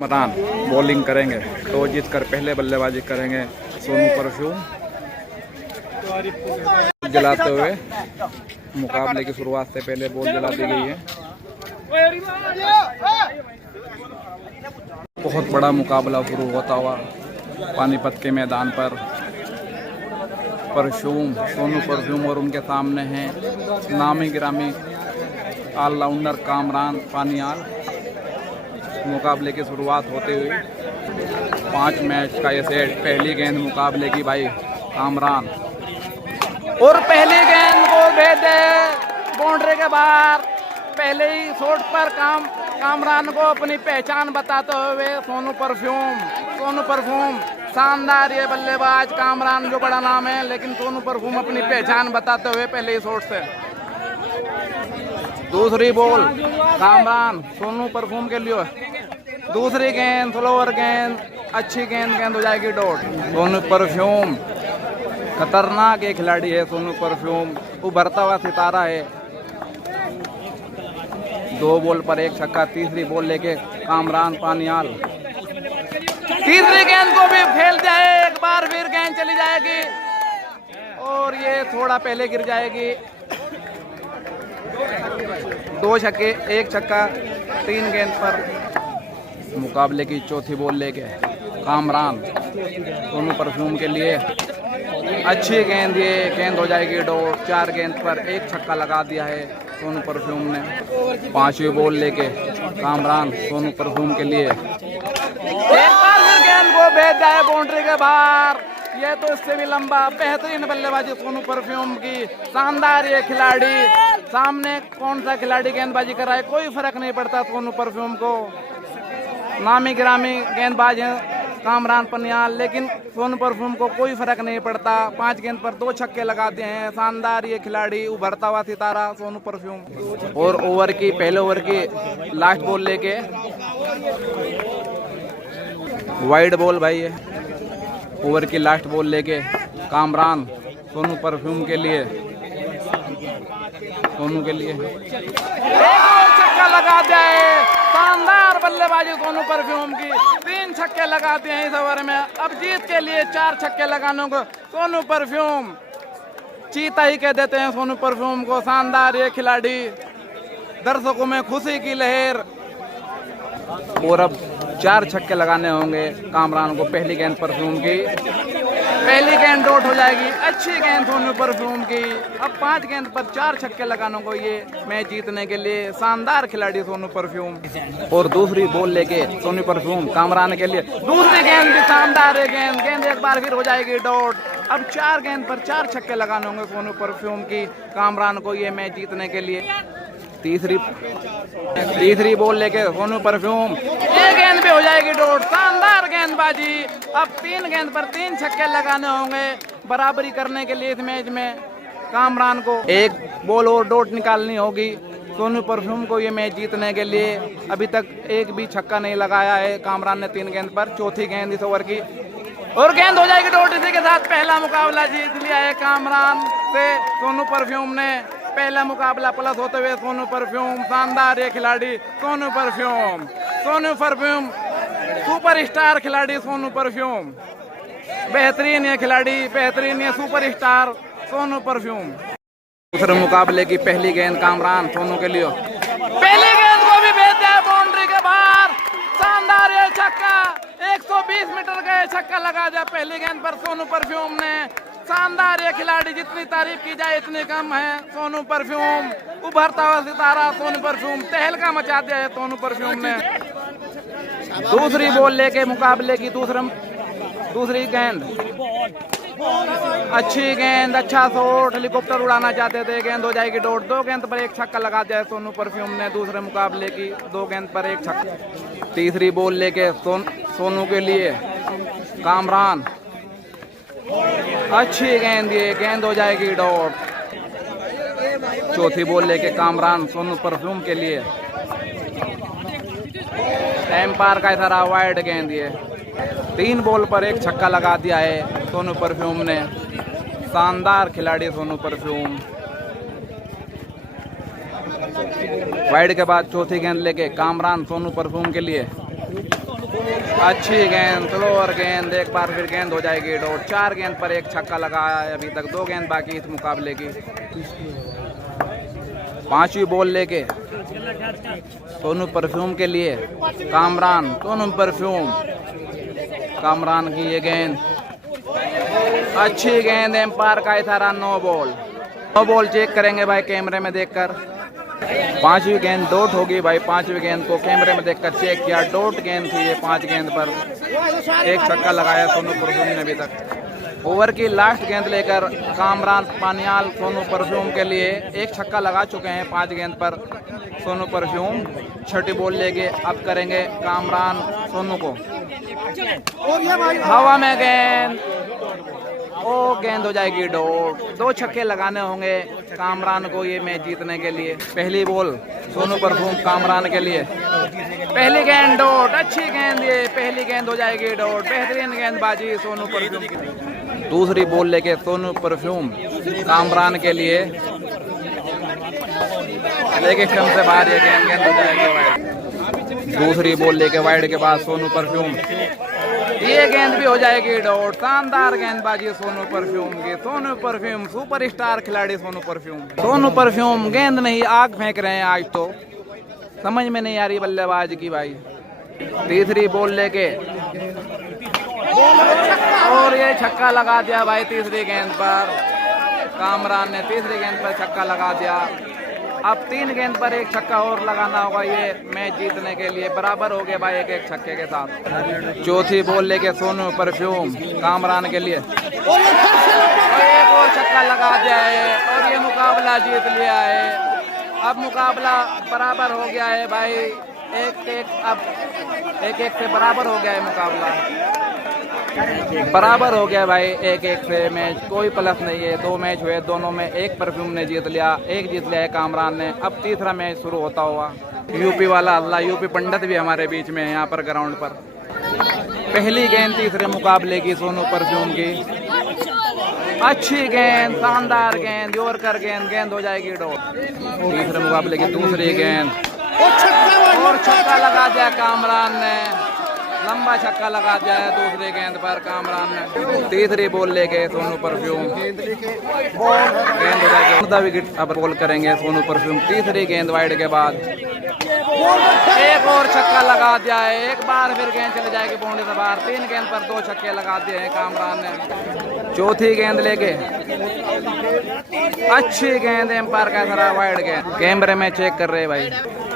Madan bowling करेंगे। Toss जीतकर पहले बल्लेबाजी करेंगे सोनू परफ्यूम। जलाते हुए मुकाबले की शुरुआत से पहले बॉल जला दी गई है। बहुत बड़ा मुकाबला शुरू होता हुआ पानीपत के मैदान पर परफ्यूम, सोनू परफ्यूम और उनके सामने हैं नामी गिरामी ऑलराउंडर कामरान पानियाल। मुकाबले की शुरुआत होते हुए 5 मैच का ये सेट। पहली गेंद मुकाबले की भाई कामरान, और पहली गेंद को भेजे बाउंड्री के बाहर। पहले ही शॉट पर कामरान को अपनी पहचान बताते हुए सोनू परफ्यूम शानदार ये बल्लेबाज। कामरान जो बड़ा नाम है, लेकिन सोनू परफ्यूम अपनी पहचान बताते हुए पहले ही शॉट से। दूसरी बॉल कामरान सोनू परफ्यूम के लिए। दूसरी गेंद स्लोअर गेंद, अच्छी गेंद हो जाएगी डॉट। सोनू परफ्यूम खतरनाक एक खिलाड़ी है। सोनू परफ्यूम उभरता हुआ सितारा है। 2 बॉल पर 1 छक्का। तीसरी बॉल लेके कामरान पानियाल। तीसरी गेंद को भी फेल जाए, एक बार फिर गेंद चली जाएगी और ये थोड़ा पहले गिर जाएगी। 2 छक्के 1 छक्का 3 गेंद पर। मुकाबले की चौथी बॉल लेके कामरान सोनू परफ्यूम के लिए। अच्छी गेंद, ये गेंद हो जाएगी डॉट। 4 गेंद पर 1 छक्का लगा दिया है सोनू परफ्यूम ने। 5वीं बॉल लेके कामरान सोनू परफ्यूम के लिए। एक बार फिर गेंद को भेज जाए बाउंड्री के बाहर। ये तो इससे भी लंबा बेहतरीन बल्लेबाजी सोनू परफ्यूम की। शानदार ये खिलाड़ी, सामने कौन सा खिलाड़ी गेंदबाजी कर रहा है कोई फर्क नहीं पड़ता सोनू परफ्यूम को। नामी गिरामी गेंदबाज हैं कामरान पानियाल, लेकिन सोनू परफ्यूम को कोई फर्क नहीं पड़ता। 5 गेंद पर 2 छक्के लगाते हैं। शानदार ये खिलाड़ी, उभरता हुआ सितारा सोनू परफ्यूम। और पहले ओवर की लास्ट बॉल लेके वाइड बॉल भाई है। ओवर की लास्ट बॉल लेके कामरान सोनू परफ्यूम के लिए। एक और छक्का लगा जाए। शानदार बल्लेबाजी सोनू परफ्यूम की। 3 छक्के लगाते हैं इस ओवर में। अब जीत के लिए 4 छक्के लगाने को सोनू परफ्यूम चीता ही कह देते हैं सोनू परफ्यूम को। शानदार ये खिलाड़ी, दर्शकों में खुशी की लहर। और अब 4 छक्के लगाने होंगे कामरान को। पहली गेंद परफ्यूम की, पहली गेंद डॉट हो जाएगी। अच्छी गेंद सोनू परफ्यूम की। अब 5 गेंद पर 4 छक्के लगाने को ये मैच जीतने के लिए। शानदार खिलाड़ी सोनू परफ्यूम। और दूसरी बॉल लेके सोनू परफ्यूम कामरान के लिए। दूसरी गेंद भी शानदार है। गेंद एक बार फिर हो जाएगी डॉट। अब 4 गेंद पर 4 छक्के लगाने होंगे सोनू परफ्यूम की कामरान को ये मैच जीतने के लिए। तीसरी बॉल लेके सोनू परफ्यूम। ये गेंद भी हो जाएगी डॉट। शानदार गेंदबाजी। अब 3 गेंद पर 3 छक्के लगाने होंगे बराबरी करने के लिए इस मैच में कामरान को। 1 बॉल और डॉट निकालनी होगी सोनू परफ्यूम को ये मैच जीतने के लिए। अभी तक एक भी छक्का नहीं लगाया है कामरान ने 3 गेंद पर। चौथी गेंद इस ओवर की और गेंद हो जाएगी डॉट। इसी के साथ पहला मुकाबला जीत लिया है कामरान से सोनू परफ्यूम ने। पहला मुकाबला प्लस होते हुए सोनू परफ्यूम। शानदार ये खिलाड़ी सोनू परफ्यूम सुपरस्टार खिलाड़ी सोनू परफ्यूम। बेहतरीन ये खिलाड़ी, बेहतरीन ये सुपरस्टार सोनू परफ्यूम। दूसरे मुकाबले की पहली गेंद कामरान सोनू के लिए। पहली गेंद को भी भेज दिया बाउंड्री के बाहर। शानदार ये छक्का, 120 मीटर का ये छक्का लगा दिया पहली गेंद पर सोनू परफ्यूम ने। शानदार ये खिलाड़ी, जितनी तारीफ की जाए इतनी कम है। सोनू परफ्यूम उभरता हुआ सितारा सोनू परफ्यूम। तहलका मचा दिया है सोनू परफ्यूम ने। दूसरी बॉल लेके मुकाबले की दूसरी गेंद। अच्छी गेंद, अच्छा शॉट। हेलीकॉप्टर उड़ाना चाहते थे। गेंद हो जाएगी डॉट। 2 गेंद पर 1 छक्का लगा दिया है सोनू परफ्यूम ने दूसरे मुकाबले की। 2 गेंद पर 1 छक्का। तीसरी बॉल लेके सोनू के लिए कामरान। अच्छी गेंद, ये गेंद हो जाएगी डॉट। चौथी बॉल लेके कामरान सोनू परफ्यूम के लिए। एम्पायर का इशारा, वाइड गेंद। ये 3 बॉल पर 1 छक्का लगा दिया है सोनू परफ्यूम ने। शानदार खिलाड़ी सोनू परफ्यूम। वाइड के बाद चौथी गेंद लेके कामरान सोनू परफ्यूम के लिए। अच्छी गेंद, स्लोअर गेंद, एक बार फिर गेंद हो जाएगी डॉट। 4 गेंद पर एक छक्का लगाया है, अभी तक 2 गेंद बाकी इस मुकाबले की। 5वीं बॉल लेके सोनू परफ्यूम के लिए कामरान। सोनू परफ्यूम, कामरान की ये गेंद, अच्छी गेंद, एम्पायर का इशारा, no ball. No ball check करेंगे भाई कैमरे में देखकर। 5वीं गेंद डॉट होगी भाई। 5वीं गेंद को कैमरे में देखकर चेक किया, डॉट गेंद थी ये। 5 गेंद पर एक छक्का लगाया सोनू परफ्यूम ने अभी तक। ओवर की लास्ट गेंद लेकर कामरान पानियाल सोनू परफ्यूम के लिए एक छक्का लगा चुके हैं 5 गेंद पर सोनू परफ्यूम। 6ठी बॉल लेके अब करेंगे कामरान सोनू को। हवा में गेंद, ओ गेंद हो जाएगी डॉट। 2 छक्के लगाने होंगे कामरान को ये मैच जीतने के लिए। पहली बॉल सोनू परफ्यूम कामरान के लिए, पहली गेंद डॉट, अच्छी गेंद, ये पहली गेंद हो जाएगी डॉट। बेहतरीन गेंदबाजी सोनू परफ्यूम की। दूसरी बॉल लेके सोनू परफ्यूम कामरान के लिए, लेके स्टंप से बाहर ये गेंद हो जाएगी वाइड। दूसरी बॉल लेके वाइड के बाद सोनू परफ्यूम, ये गेंद भी हो जाएगी डॉट। शानदार गेंदबाजी सोनू परफ्यूम की। सोनू परफ्यूम सुपरस्टार खिलाड़ी सोनू परफ्यूम। सोनू परफ्यूम गेंद नहीं आग फेंक रहे हैं आज, तो समझ में नहीं आ रही बल्लेबाज की भाई। तीसरी बॉल लेके और ये छक्का लगा दिया भाई तीसरी गेंद पर। कामरान ने तीसरी गेंद पर छक्का लगा दिया। अब 3 गेंद पर एक छक्का और लगाना होगा ये मैच जीतने के लिए। बराबर हो गए भाई एक एक छक्के के साथ। चौथी बॉल लेके सोनू परफ्यूम कामरान के लिए, एक और छक्का लगा दिया है और ये मुकाबला जीत लिया है। अब मुकाबला बराबर हो गया है भाई, अब एक से बराबर हो गया है मुकाबला। बराबर हो गया भाई 1-1 से मैच, कोई प्लस नहीं है। 2 मैच हुए, दोनों में एक परफ्यूम ने जीत लिया, एक जीत लिया है कामरान ने। अब तीसरा मैच शुरू होता हुआ। यूपी वाला अल्लाह, यूपी पंडित भी हमारे बीच में है यहाँ पर ग्राउंड पर। पहली गेंद तीसरे मुकाबले की सोनू परफ्यूम की, अच्छी गेंद, शानदार गेंद, यॉर्कर गेंद, गेंद हो जाएगी डॉट। तीसरे मुकाबले की दूसरी गेंद और छक्का लगा दिया कामरान ने, लंबा छक्का लगा दिया है दूसरी गेंद पर कामरान ने। तीसरी बॉल लेके सोनू परफ्यूम, गेंद हो जाएगी विकेट। अब बॉल करेंगे सोनू परफ्यूम। तीसरी गेंद वाइड के बाद एक और छक्का लगा दिया है। एक बार फिर गेंद चली जाएगी बाउंड्री से बाहर। 3 गेंद पर 2 छक्के लगा दिए हैं कामरान ने। चौथी गेंद लेके अच्छी गेंद, एम्पायर का इशारा, वाइड गेंद। कैमरे में चेक कर रहे हैं भाई।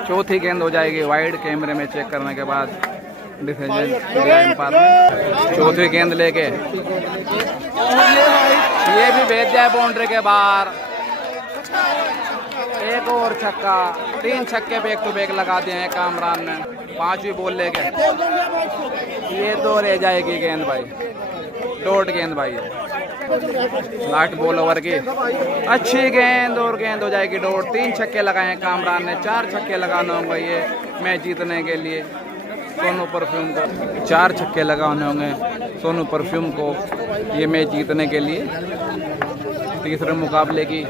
चौथी गेंद हो जाएगी वाइड। कैमरे में चेक करने के बाद डिसीजन दिया एम्पायर ने। चौथी गेंद लेके ये भी भेज दिया बाउंड्री के बाहर। एक और छक्का, 3 छक्के बैक टू बैक लगा दिए हैं कामरान ने। 5वीं बॉल लेके ये 2 रह जाएगी गेंद भाई, डॉट गेंद भाई है। लास्ट बॉल ओवर की, अच्छी गेंद और गेंद हो जाएगी डॉट। 3 छक्के लगाए हैं कामरान ने, 4 छक्के लगाने होंगे ये मैच जीतने के लिए सोनू परफ्यूम को। 4 छक्के लगाने होंगे सोनू परफ्यूम को ये मैच जीतने के लिए। तीसरे मुकाबले की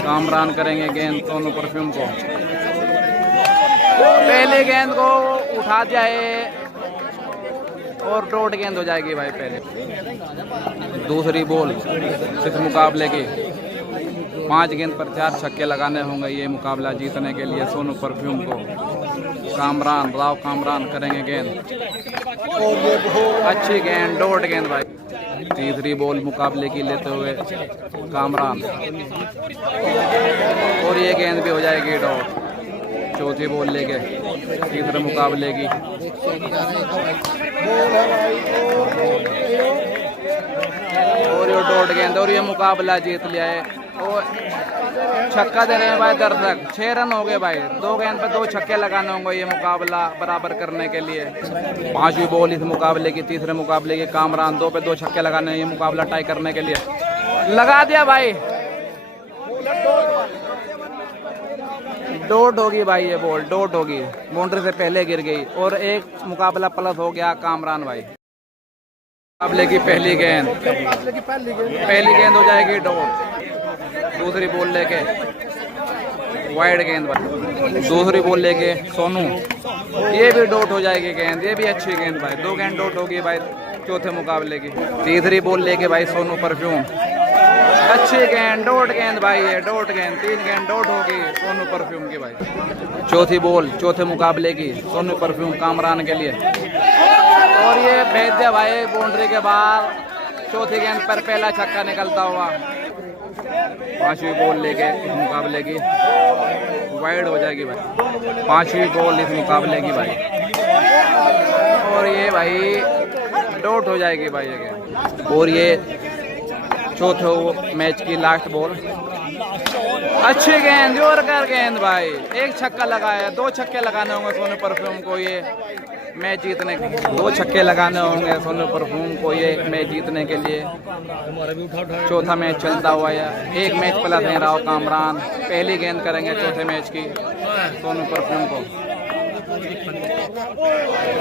कामरान करेंगे गेंद सोनू परफ्यूम को। पहले गेंद को उठा दिया है और डॉट गेंद हो जाएगी भाई पहले। दूसरी बॉल इस मुकाबले की, 5 गेंद पर 4 छक्के लगाने होंगे ये मुकाबला जीतने के लिए सोनू परफ्यूम को। कामरान, राव कामरान करेंगे गेंद, अच्छी गेंद, डॉट गेंद भाई। तीसरी बॉल मुकाबले की लेते हुए कामरान और ये गेंद भी हो जाएगी डॉट। चौथी बॉल लेके तीसरे मुकाबले की और ये डॉट गेंद और ये मुकाबला जीत लिया है। और छक्का दे रहे हैं भाई दर्शक। 6 रन हो गए भाई। 2 गेंद पर 2 छक्के लगाने होंगे ये मुकाबला बराबर करने के लिए। 5वीं बॉल इस मुकाबले की, तीसरे मुकाबले की कामरान। 2 पे 2 छक्के लगाने ये मुकाबला टाई करने के लिए। लगा दिया भाई, डॉट होगी भाई, ये बॉल डॉट होगी, बाउंड्री से पहले गिर गई और एक मुकाबला प्लस हो गया कामरान भाई। मुकाबले की पहली गेंद हो जाएगी डॉट। दूसरी बॉल लेके वाइड गेंद भाई। दूसरी बॉल लेके सोनू ये भी डॉट हो जाएगी गेंद, ये भी अच्छी गेंद भाई। 2 गेंद डॉट होगी भाई चौथे मुकाबले की। तीसरी बॉल लेके भाई सोनू परफ्यूम, अच्छी गेंद, डॉट गेंद भाई है, डॉट गेंद। 3 गेंद डॉट होगी सोनू परफ्यूम की भाई। चौथी बॉल चौथे मुकाबले की सोनू परफ्यूम कामरान के लिए, और ये भेज दिया भाई बाउंड्री के बाहर। चौथी गेंद पर पहला छक्का निकलता हुआ। 5वीं बॉल लेके इस मुकाबले की, वाइड हो जाएगी भाई। 5वीं बॉल इस मुकाबले की भाई, और ये भाई डॉट हो जाएगी भाई ये गेंद। और ये चौथे मैच की लास्ट बॉल, अच्छी गेंद, जोरदार गेंद भाई। 1 छक्का लगाया, 2 छक्के लगाने होंगे सोनू परफ्यूम को ये मैच जीतने। 2 छक्के लगाने होंगे सोनू परफ्यूम को ये मैच जीतने के लिए। चौथा मैच चलता हुआ है, 1 मैच प्लस है राव कामरान। पहली गेंद करेंगे चौथे मैच की सोनू परफ्यूम को।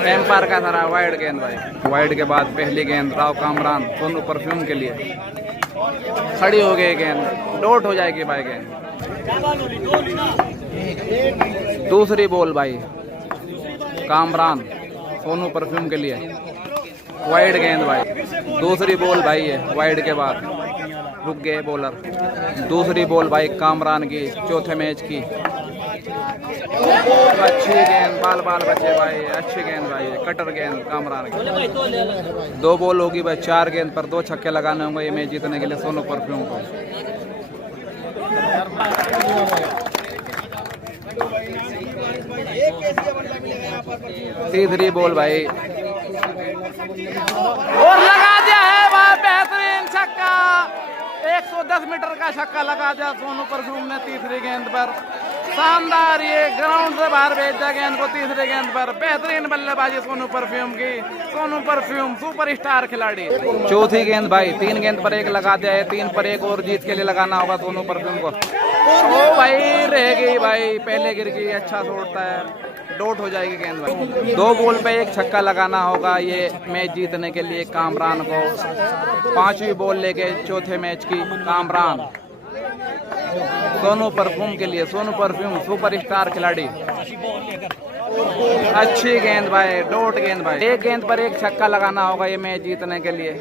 एम्पायर का सारा वाइड गेंद भाई। वाइड के बाद पहली गेंद राव कामरान सोनू परफ्यूम के लिए, खड़ी हो गई गेंद, डॉट हो जाएगी भाई गेंद। दूसरी बॉल भाई कामरान सोनू परफ्यूम के लिए, वाइड गेंद भाई। दूसरी बॉल भाई है वाइड के बाद, रुक गए बॉलर। दूसरी बॉल भाई कामरान की चौथे मैच की, अच्छी गेंद, बाल बाल बचे भाई, अच्छी गेंद भाई, कटर गेंद कामरान की। 2 बॉल होगी भाई, 4 गेंद पर 2 छक्के लगाने होंगे ये मैच जीतने के लिए सोनू परफ्यूम को। तीसरी बॉल भाई, और लगा दिया है वह बेहतरीन छक्का। 110 मीटर का छक्का लगा दिया सोनू परफ्यूम ने तीसरी गेंद पर। शानदार, ये ग्राउंड से बाहर भेज दिया गेंद को तीसरी गेंद पर। बेहतरीन बल्लेबाजी सोनू परफ्यूम की। सोनू परफ्यूम सुपरस्टार खिलाड़ी। चौथी गेंद भाई, 3 गेंद पर 1 लगा दिया है, 3 पर 1 और जीत के लिए लगाना होगा सोनू परफ्यूम को। ओ भाई रह गई भाई, पहले गिर गई, अच्छा छोड़ता है, डॉट हो जाएगी गेंद भाई। 2 बॉल पे 1 छक्का लगाना होगा ये मैच जीतने के लिए कामरान को। 5वीं बॉल लेके चौथे मैच की कामरान सोनू परफ्यूम के लिए। सोनू परफ्यूम सुपरस्टार खिलाड़ी, अच्छी गेंद भाई, डॉट गेंद भाई। 1 गेंद पर 1 छक्का लगाना होगा ये मैच जीतने के लिए।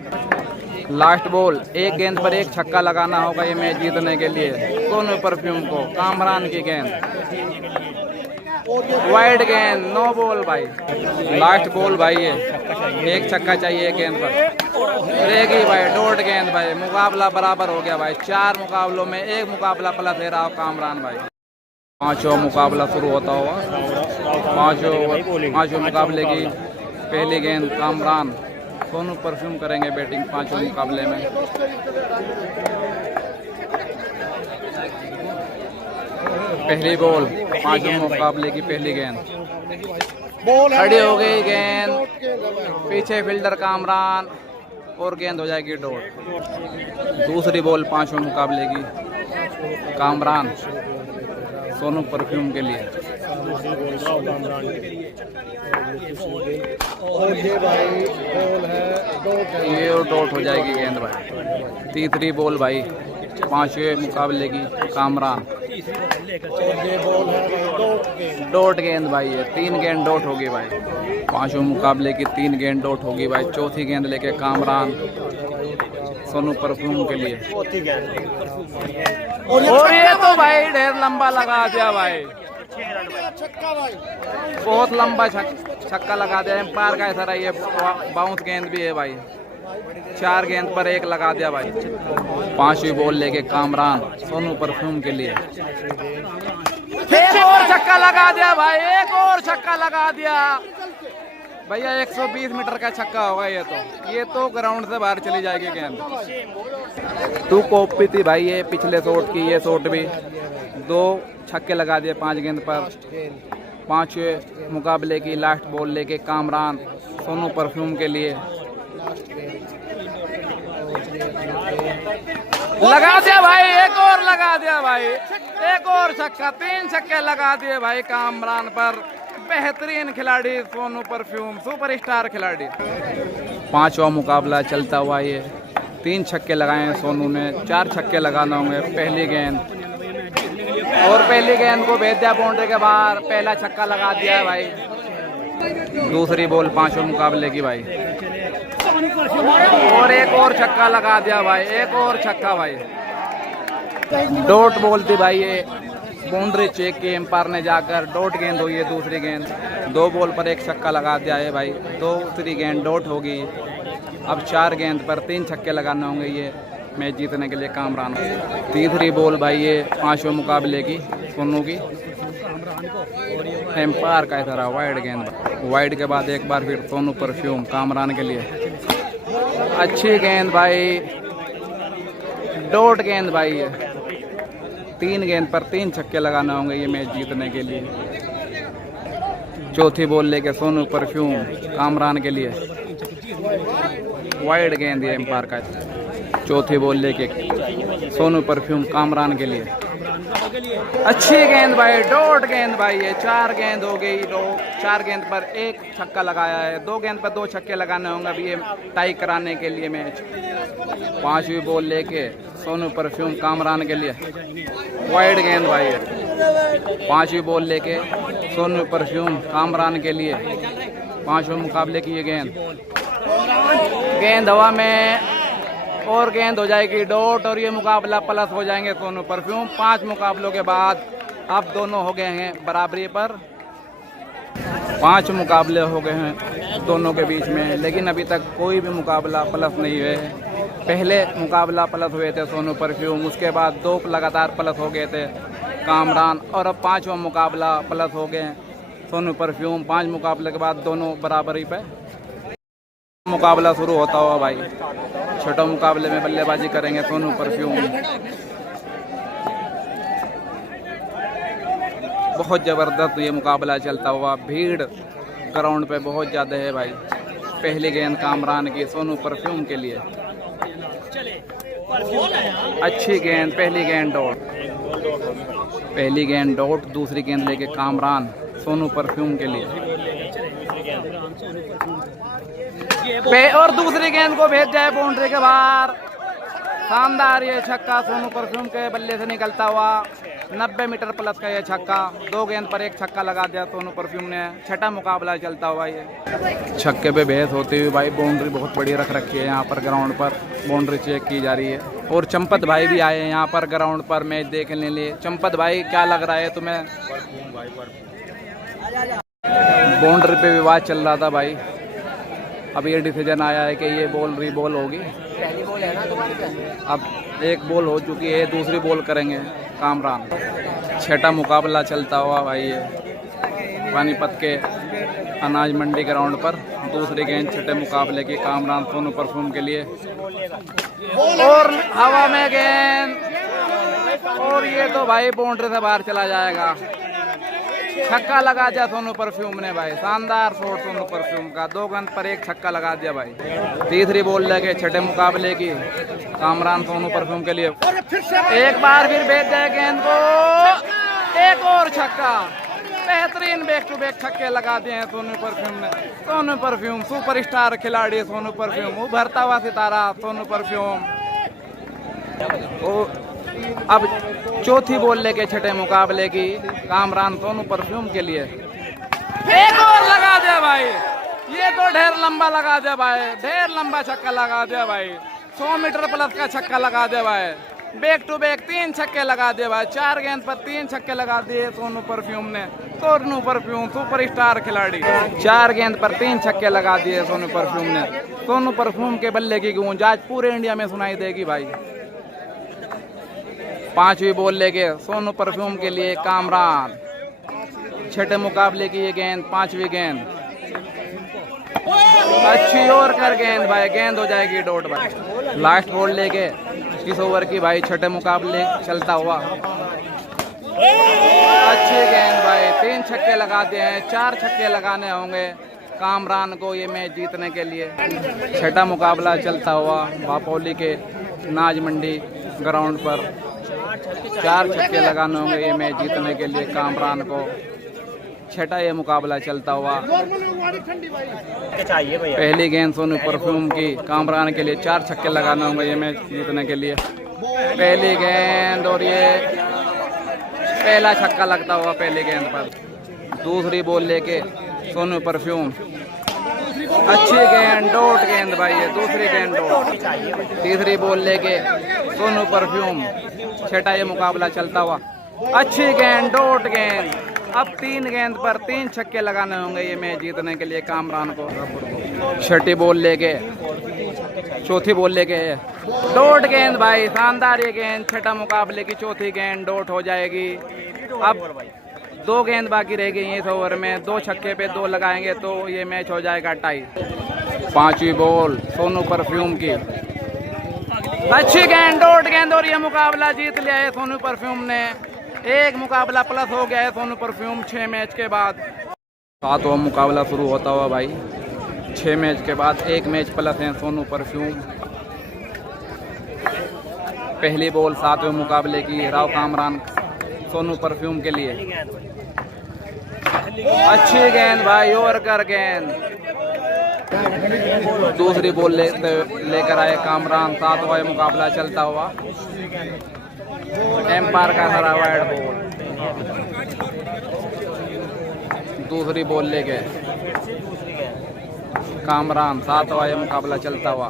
लास्ट बॉल, 1 गेंद पर 1 छक्का लगाना होगा ये मैच जीतने के लिए सोनू परफ्यूम को। कामरान की गेंद, वाइड गेंद, 9 बॉल भाई। लास्ट बॉल भाई है, 1 छक्का चाहिए गेंद पर, रहेगी भाई, डॉट गेंद भाई। मुकाबला बराबर हो गया भाई। 4 मुकाबलों में 1 मुकाबला प्लस है रहा कामरान भाई। 5वां मुकाबला शुरू होता हुआ। 5वें मुकाबले की पहली गेंद कामरान सोनू परफ्यूम करेंगे बैटिंग 5वें मुकाबले में। पहली बॉल 5वें मुकाबले की पहली गेंद, खड़ी हो गई गेंद, पीछे फील्डर कामरान, और गेंद हो जाएगी डॉट। दूसरी बॉल 5वें मुकाबले की कामरान सोनू परफ्यूम के लिए, ये डॉट हो जाएगी गेंद भाई। तीसरी बॉल भाई 5वें मुकाबले की कामरान, डॉट गेंद भाई है। 3 गेंद डॉट होगी भाई। 5वें मुकाबले की 3 गेंद डॉट होगी भाई। चौथी गेंद लेके कामरान सोनू परफ्यूम के लिए, और ये तो भाई ढेर लंबा लगा दिया भाई, बहुत लंबा छक्का लगा दिया। एम्पायर का ऐसा ये बाउंस गेंद भी है भाई। 4 गेंद पर 1 लगा दिया भाई। 5वीं बॉल लेके कामरान सोनू परफ्यूम के लिए, एक और छक्का लगा दिया भाई, एक और छक्का लगा दिया भैया। 120 मीटर का छक्का होगा ये तो ग्राउंड से बाहर चली जाएगी गेंद। 2 कॉपी थी भाई ये पिछले शॉट की, ये शॉट भी 2 छक्के लगा दिए 5 गेंद पर। 5वें मुकाबले की लास्ट बॉल लेके कामरान सोनू परफ्यूम के लिए, लगा दिया भाई, एक और लगा दिया भाई, एक और छक्का। 3 छक्के लगा दिए भाई कामरान पर। बेहतरीन खिलाड़ी सोनू परफ्यूम, सुपरस्टार खिलाड़ी। 5वां मुकाबला चलता हुआ ये 3 छक्के लगाए हैं सोनू ने, 4 छक्के लगाने होंगे पहली गेंद, और पहली गेंद को भेज दिया बाउंड्री के बाहर। पहला छक्का लगा दिया है भाई। दूसरी बॉल पांचवें मुकाबले की भाई, और एक और छक्का लगा दिया भाई, एक और छक्का भाई। डॉट बॉल थी भाई ये, बाउंड्री चेक की एम्पायर ने जाकर, डॉट गेंद हुई है दूसरी गेंद। 2 बॉल पर एक छक्का लगा दिया है भाई, दूसरी गेंद डॉट होगी। अब 4 गेंद पर 3 छक्के लगाने होंगे ये मैच जीतने के लिए कामरान। तीसरी बॉल भाई ये पांचवें मुकाबले की सोनू की, एम्पायर का इधर वाइड गेंद, वाइड के बाद एक बार फिर सोनू परफ्यूम कामरान के लिए। अच्छी गेंद भाई, डॉट गेंद भाई ये, 3 गेंद पर 3 छक्के लगाने होंगे ये मैच जीतने के लिए। चौथी बॉल लेके सोनू परफ्यूम कामरान के लिए, वाइड गेंद ये एम्पायर का। चौथी बॉल लेके सोनू परफ्यूम कामरान के लिए। अच्छी गेंद भाई, डॉट गेंद भाई ये, 4 गेंद हो गई। 4 गेंद पर 1 छक्का लगाया है, 2 गेंद पर 2 छक्के लगाने होंगे अभी ये टाई कराने के लिए मैच। पांचवी बॉल लेके सोनू परफ्यूम कामरान के लिए, वाइड गेंद भाई ये। पांचवी बॉल लेके सोनू परफ्यूम कामरान के लिए, पांचवें मुकाबले की ये गेंद हवा में, और गेंद हो जाएगी डॉट, और ये मुकाबला प्लस हो जाएंगे सोनू परफ्यूम। 5 मुकाबलों के बाद अब दोनों हो गए हैं बराबरी पर। 5 मुकाबले हो गए हैं दोनों के बीच में, लेकिन अभी तक कोई भी मुकाबला प्लस नहीं हुए। पहले मुकाबला प्लस हुए थे सोनू परफ्यूम, उसके बाद 2 लगातार प्लस हो गए थे कामरान, और अब 5वां मुकाबला प्लस हो गए सोनू परफ्यूम। 5 मुकाबले के बाद दोनों बराबरी पे। मुकाबला शुरू होता हुआ भाई, छठे मुकाबले में बल्लेबाजी करेंगे सोनू परफ्यूम। बहुत ज़बरदस्त ये मुकाबला चलता हुआ, भीड़ ग्राउंड पे बहुत ज़्यादा है भाई। पहली गेंद कामरान की सोनू परफ्यूम के लिए, अच्छी गेंद, पहली गेंद डॉट, पहली गेंद डॉट। दूसरी गेंद लेके कामरान सोनू परफ्यूम के लिए, और दूसरी गेंद को भेज जाए बाउंड्री के बाहर। शानदार ये छक्का सोनू परफ्यूम के बल्ले से निकलता हुआ, 90 मीटर प्लस का ये छक्का। 2 गेंद पर 1 छक्का लगा दिया सोनू परफ्यूम ने। छठा मुकाबला चलता हुआ ये, छक्के पे बहस होती हुई भाई। बाउंड्री बहुत बड़ी रख रखी है यहाँ पर ग्राउंड पर, बाउंड्री चेक की जा रही है। और चंपत भाई भी आए हैं यहाँ पर ग्राउंड पर मैच देखने के लिए। चंपत भाई क्या लग रहा है तुम्हें? बाउंड्री पे विवाद चल रहा था भाई, अब ये डिसीजन आया है कि ये बॉल रीबॉल होगी। पहली बॉल है ना तुम्हारी पे? अब 1 बॉल हो चुकी है, दूसरी बॉल करेंगे कामरान। छठा मुकाबला चलता हुआ भाई ये पानीपत के अनाज मंडी ग्राउंड पर। दूसरी गेंद छठे मुकाबले की कामरान सोनू परफ्यूम के लिए, और हवा में गेंद, और ये तो भाई बाउंड्री से बाहर चला जाएगा। छक्का लगा दिया सोनू परफ्यूम ने भाई, शानदार शॉट सोनू परफ्यूम का। 2 गेंद पर 1 छक्का लगा दिया भाई। तीसरी बॉल लेके छठे मुकाबले की कामरान सोनू परफ्यूम के लिए, एक बार फिर भेज दिया गेंद को, एक और छक्का। बेहतरीन बैक टू बैक छक्के लगा दिए हैं सोनू परफ्यूम ने। सोनू परफ्यूम सुपरस्टार खिलाड़ी सोनू परफ्यूम, उभरता हुआ सितारा सोनू परफ्यूम। अब चौथी बॉल लेके छठे मुकाबले की कामरान सोनू परफ्यूम के लिए, एक और लगा दिया भाई। ये तो ढेर लंबा लगा दिया भाई, ढेर लंबा छक्का लगा दिया भाई। 100 मीटर प्लस का छक्का लगा दिया भाई। बैक टू बैक 3 छक्के लगा दिए भाई। 4 गेंद पर 3 छक्के लगा दिए सोनू परफ्यूम ने। सोनू परफ्यूम सुपरस्टार खिलाड़ी, 4 गेंद पर 3 छक्के लगा दिए सोनू परफ्यूम ने। सोनू परफ्यूम के बल्ले की गूंज आज पूरे इंडिया में सुनाई देगी भाई। 5वीं बॉल लेके सोनू परफ्यूम के लिए कामरान। छठे मुकाबले की ये गेंद, 5वीं गेंद, अच्छी और कर गेंद भाई, गेंद हो जाएगी डॉट भाई। लास्ट बॉल लेके इस ओवर की भाई छठे मुकाबले चलता हुआ, अच्छी गेंद भाई। 3 छक्के लगाते हैं, 4 छक्के लगाने होंगे कामरान को ये मैच जीतने के लिए। छठा मुकाबला चलता हुआ बापोली के नाज मंडी ग्राउंड पर। 4 छक्के लगाने होंगे ये मैच जीतने के लिए कामरान को। छठा ये मुकाबला चलता हुआ, पहली गेंद सोनू परफ्यूम की कामरान के लिए। 4 छक्के लगाने होंगे ये मैच जीतने के लिए। पहली गेंद, और ये पहला छक्का लगता हुआ पहली गेंद पर। दूसरी बॉल लेके सोनू परफ्यूम। अच्छी गेंद, डॉट गेंद भाई है, दूसरी गेंद डॉट। तीसरी बॉल लेके सोनू परफ्यूम, छठा ये मुकाबला चलता हुआ। अच्छी गेंद, डॉट गेंद। अब 3 गेंद पर 3 छक्के लगाने होंगे ये मैच जीतने के लिए कामरान को। छठी बॉल लेके, चौथी बॉल लेके डॉट गेंद भाई, शानदार ये गेंद। छठा मुकाबले की चौथी गेंद डॉट हो जाएगी। अब 2 गेंद बाकी रह गई इस ओवर में, 2 छक्के पे 2 लगाएंगे तो ये मैच हो जाएगा टाई। 5वीं बॉल सोनू परफ्यूम की, अच्छी गेंद, डॉट गेंद और ये मुकाबला जीत लिया है सोनू परफ्यूम ने। एक मुकाबला प्लस हो गया है सोनू परफ्यूम 6 मैच के बाद। 7वां मुकाबला शुरू होता हुआ भाई, 6 मैच के बाद 1 मैच प्लस है सोनू परफ्यूम। पहली बॉल 7वें मुकाबले की राव कामरान सोनू परफ्यूम के लिए। अच्छी गेंद भाई, और कर गेंद। दूसरी बॉल लेकर आए कामरान। 7वां मुकाबला चलता हुआ। एम्पायर का हरा वाइड बॉल। दूसरी बॉल लेके कामरान। 7वां मुकाबला चलता हुआ।